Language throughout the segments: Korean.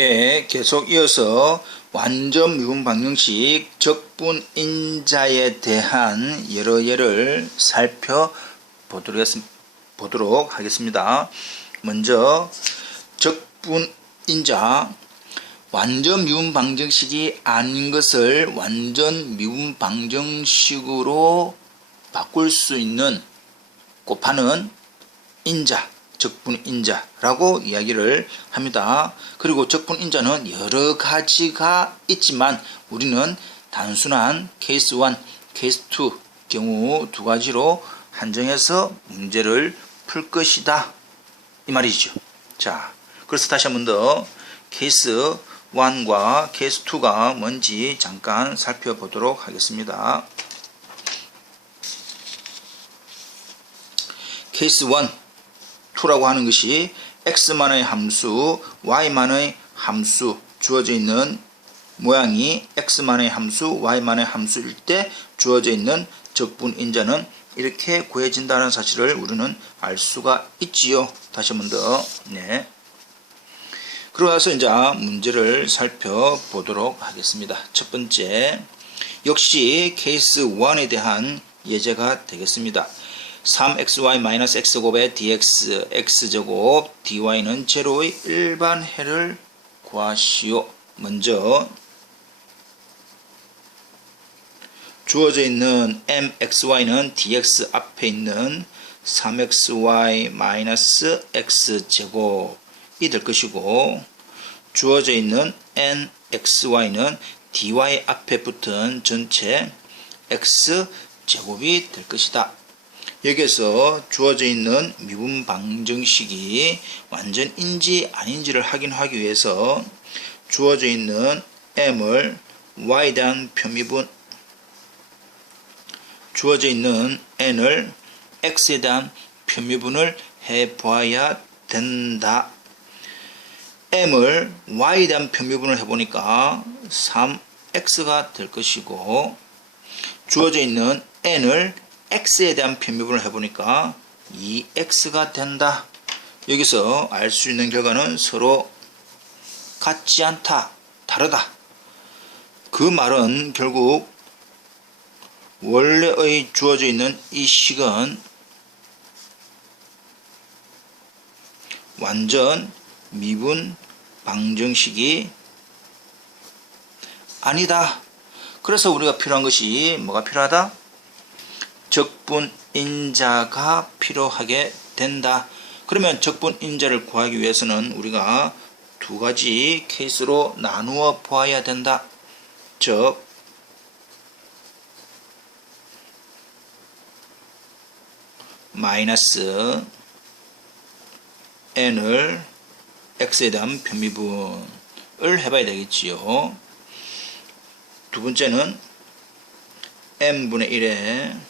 예, 계속 이어서 완전 미분 방정식 적분 인자에 대한 여러 예를 살펴보도록 하겠습니다. 먼저 적분 인자, 완전 미분 방정식이 아닌 것을 완전 미분 방정식으로 바꿀 수 있는 곱하는 인자, 적분 인자라고 이야기를 합니다. 그리고 적분 인자는 여러 가지가 있지만 우리는 단순한 케이스 1, 케이스 2 경우 두 가지로 한정해서 문제를 풀 것이다, 이 말이죠. 자, 그래서 다시 한 번 더 케이스 1과 케이스 2가 뭔지 잠깐 살펴보도록 하겠습니다. 케이스 1, 2라고 하는 것이 x만의 함수, y만의 함수, 주어져 있는 모양이 x만의 함수, y만의 함수일 때 주어져 있는 적분 인자는 이렇게 구해진다는 사실을 우리는 알 수가 있지요. 다시 한 번 더. 네. 그러고 나서 이제 문제를 살펴보도록 하겠습니다. 첫 번째, 역시 케이스 1에 대한 예제가 되겠습니다. 3xy-x곱의 dx, x제곱, dy는 제로의 일반해를 구하시오. 먼저 주어져 있는 mxy는 dx 앞에 있는 3xy-x제곱이 될 것이고, 주어져 있는 nxy는 dy 앞에 붙은 전체 x제곱이 될 것이다. 여기에서 주어져 있는 미분 방정식이 완전인지 아닌지를 확인하기 위해서 주어져 있는 m을 y에 대한 편미분, 주어져 있는 n을 x에 대한 편미분을 해보아야 된다. m을 y에 대한 편미분을 해보니까 3x가 될 것이고, 주어져 있는 n을 x에 대한 편미분을 해보니까 2x가 된다. 여기서 알 수 있는 결과는 서로 같지 않다, 다르다. 그 말은 결국 원래의 주어져 있는 이 식은 완전 미분 방정식이 아니다. 그래서 우리가 필요한 것이 뭐가 필요하다? 적분 인자가 필요하게 된다. 그러면 적분 인자를 구하기 위해서는 우리가 두 가지 케이스로 나누어 보아야 된다. 즉 마이너스 n을 x에 대한 편미분을 해봐야 되겠지요. 두 번째는 m분의 1에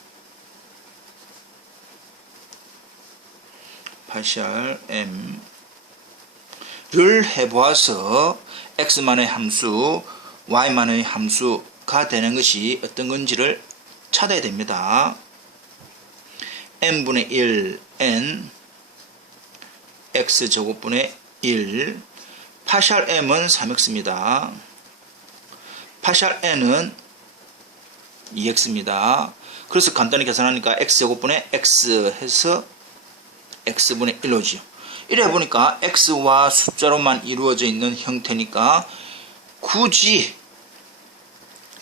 파셜 m를 해보아서 x만의 함수, y만의 함수가 되는 것이 어떤 건지를 찾아야 됩니다. n분의 1 n x제곱분의 1, 파셜 m은 3x입니다. 파셜 n은 2x입니다. 그래서 간단히 계산하니까 x제곱분의 x 해서 x분의 1로지요. 이래 보니까 x와 숫자로만 이루어져 있는 형태니까 굳이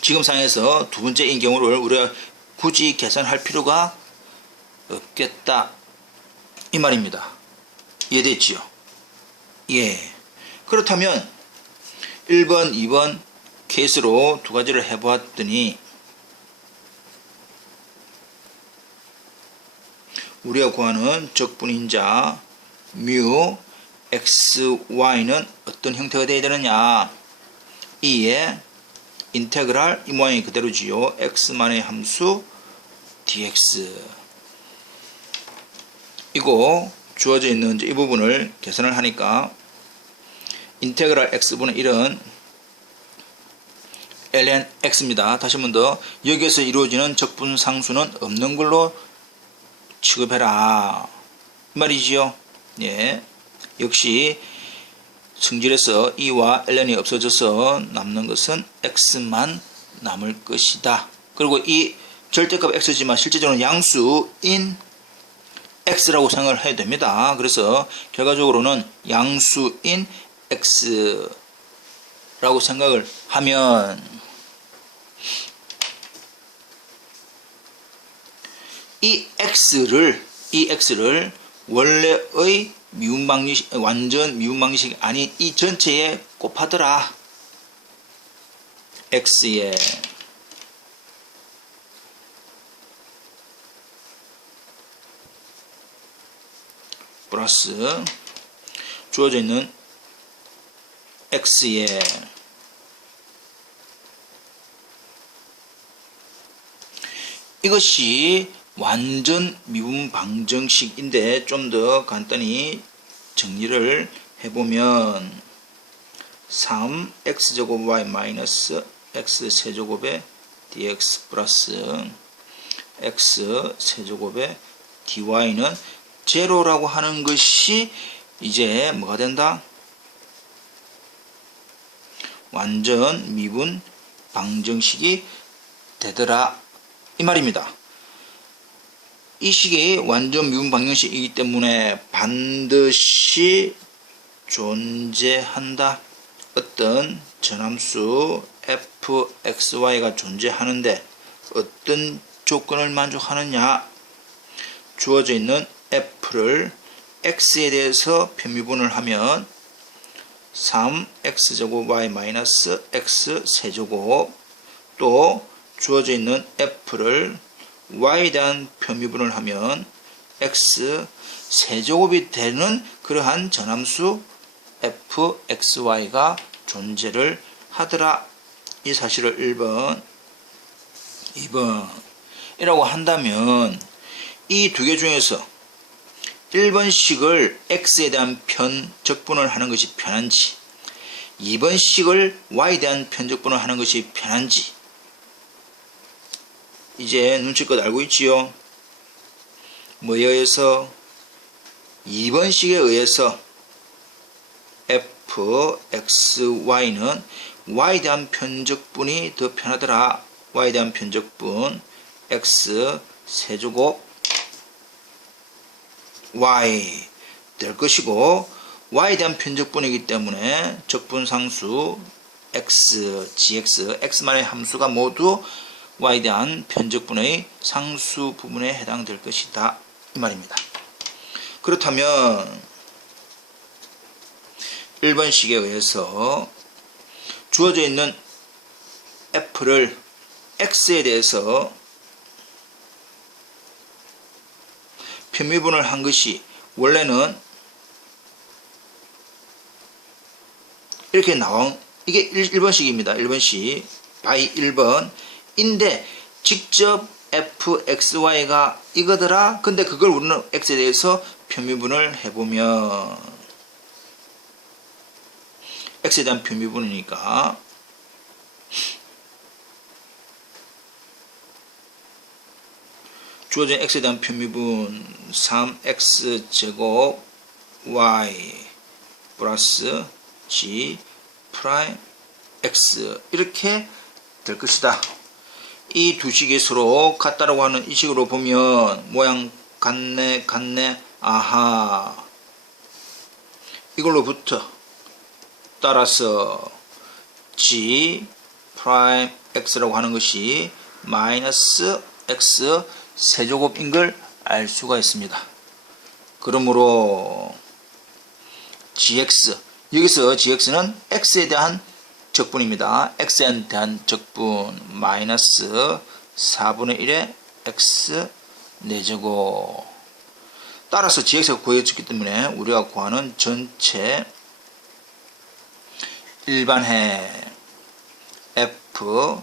지금 상에서 두 번째인 경우를 우리가 굳이 계산할 필요가 없겠다, 이 말입니다. 이해됐지요? 예. 그렇다면 1번, 2번 케이스로 두 가지를 해보았더니 우리가 구하는 적분인자 뮤 xy는 어떤 형태가 되어야 되느냐? 2의 인테그랄, 이 모양이 그대로지요. x만의 함수 dx. 이거 주어져 있는 이 부분을 계산을 하니까 인테그랄 x분의 1은 ln x입니다. 다시 한 번 더, 여기에서 이루어지는 적분상수는 없는 걸로 취급해라, 이 말이지요. 예. 역시 승질에서 e와 ln이 없어져서 남는 것은 x만 남을 것이다. 그리고 이 절대값 x지만 실제적으로 양수인 x라고 생각을 해야 됩니다. 그래서 결과적으로는 양수인 x라고 생각을 하면 이 x를 원래의 미분 방정식, 완전 미분 방정식이 아닌 이 전체에 곱하더라. x에 플러스 주어져 있는 x에 이것이 완전 미분 방정식인데 좀 더 간단히 정리를 해보면 3x제곱 y 마이너스 x세제곱의 dx 플러스 x세제곱의 dy는 제로라고 하는 것이 이제 뭐가 된다? 완전 미분 방정식이 되더라 이 말입니다. 이 식이 완전 미분 방정식이기 때문에 반드시 존재한다. 어떤 전함수 fxy가 존재하는데 어떤 조건을 만족하느냐? 주어져 있는 f를 x에 대해서 편미분을 하면 3x제곱 y 마이너스 x세제곱 또 주어져 있는 f를 y에 대한 편미분을 하면 x세제곱이 되는 그러한 전함수 fxy가 존재를 하더라. 이 사실을 1번, 2번 이라고 한다면 이 두 개 중에서 1번식을 x에 대한 편적분을 하는 것이 편한지 2번식을 y에 대한 편적분을 하는 것이 편한지 이제 눈치껏 알고 있지요. 뭐에 의해서? 2번식에 의해서 fxy는 y에 대한 편적분이 더 편하더라. y에 대한 편적분 x세제곱 y 될 것이고 y에 대한 편적분이기 때문에 적분상수 x, gx, x만의 함수가 모두 y에 대한 편적분의 상수 부분에 해당될 것이다 이 말입니다. 그렇다면 1번식에 의해서 주어져 있는 f를 x에 대해서 편미분을 한 것이 원래는 이렇게 나온 이게 1번식입니다. 1번식 by 1번 인데 직접 fxy가 이거더라. 근데 그걸 우리는 x에 대해서 편미분을 해보면 x에 대한 편미분이니까 주어진 x에 대한 편미분 3x제곱 y 플러스 g 프라임 x 이렇게 될 것이다. 이 두 식이 서로 같다라고 하는 이 식으로 보면 모양 같네 아하 이걸로부터 따라서 g 프라임 x라고 하는 것이 마이너스 x 세제곱인 걸 알 수가 있습니다. 그러므로 gx 여기서 gx는 x에 대한 적분입니다. x에 대한 적분 마이너스 4분의 1의 x 4제곱 따라서 gx가 구해졌기 때문에 우리가 구하는 전체 일반해 f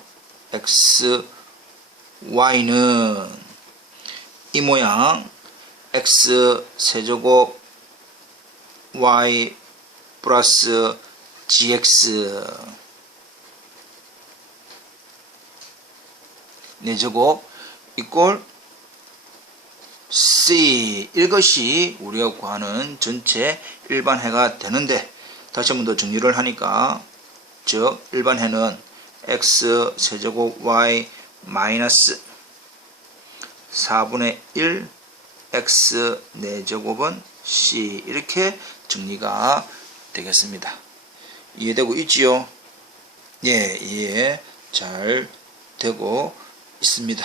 x y는 이 모양 x 세제곱 y 플러스 gx 4제곱 이꼴 c 이것이 우리가 구하는 전체 일반해가 되는데 다시 한 번 더 정리를 하니까 즉 일반해는 x 세제곱 y 마이너스 4분의 1 x 4제곱은 c 이렇게 정리가 되겠습니다. 이해되고 있지요? 예, 이해 잘 되고 있습니다.